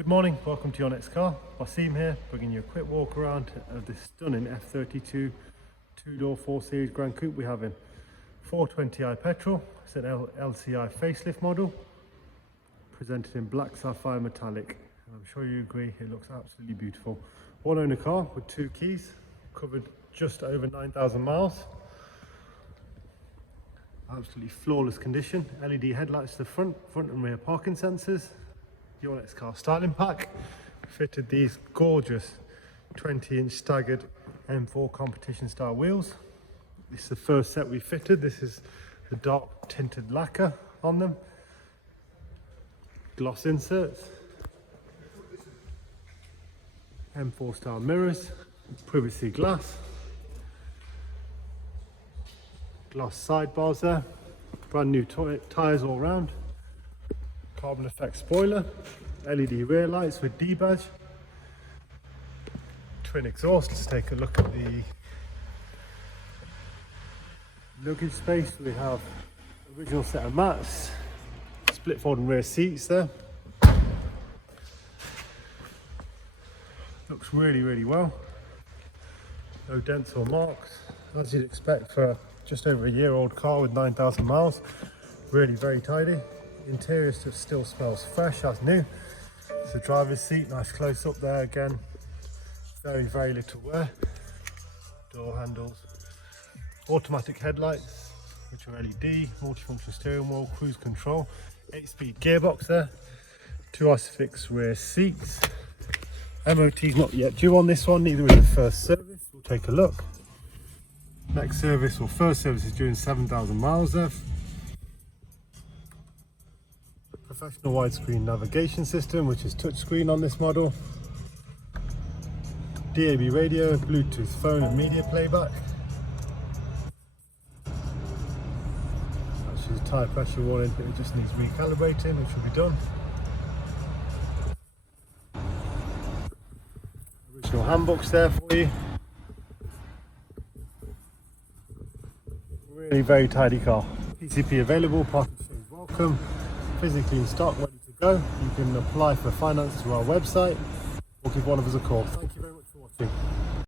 Good morning, welcome to your next car. Wasim here, bringing you a quick walk around of this stunning F32 two-door 4 Series Grand Coupe we have in 420i petrol. It's an LCI facelift model, presented in black sapphire metallic, and I'm sure you agree it looks absolutely beautiful. One owner car with 2 keys, covered just over 9,000 miles. Absolutely flawless condition. LED headlights to the front and rear parking sensors. Your next car styling pack fitted these gorgeous 20-inch staggered M4 competition style wheels. This is the first set we fitted. This is the dark tinted lacquer on them, gloss inserts, M4 style mirrors, privacy glass, gloss sidebars there, brand new tyres all round, carbon effect spoiler, LED rear lights with D badge, twin exhaust. Let's take a look at the luggage space. We have original set of mats, split folding rear seats there. Looks really well. No dents or marks, as you'd expect for just over a year old car with 9,000 miles. Really very tidy. Interior still smells fresh as new. It's the driver's seat, nice close up there again. Very little wear. Door handles. Automatic headlights, which are LED, multifunction steering wheel, cruise control, 8-speed gearbox there. 2 Isofix rear seats. MOT's not yet due on this one, neither is the first service. We'll take a look. Next service, or first service, is due in 7,000 miles there. Professional widescreen navigation system, which is touchscreen on this model. DAB radio, Bluetooth phone and media playback. Actually, the tyre pressure warning, it just needs recalibrating, which will be done. Original handbooks there for you. Really very tidy car. PCP available, parking is welcome. Physically in stock, ready to go. You can apply for finance through our website or give one of us a call. Thank you very much for watching.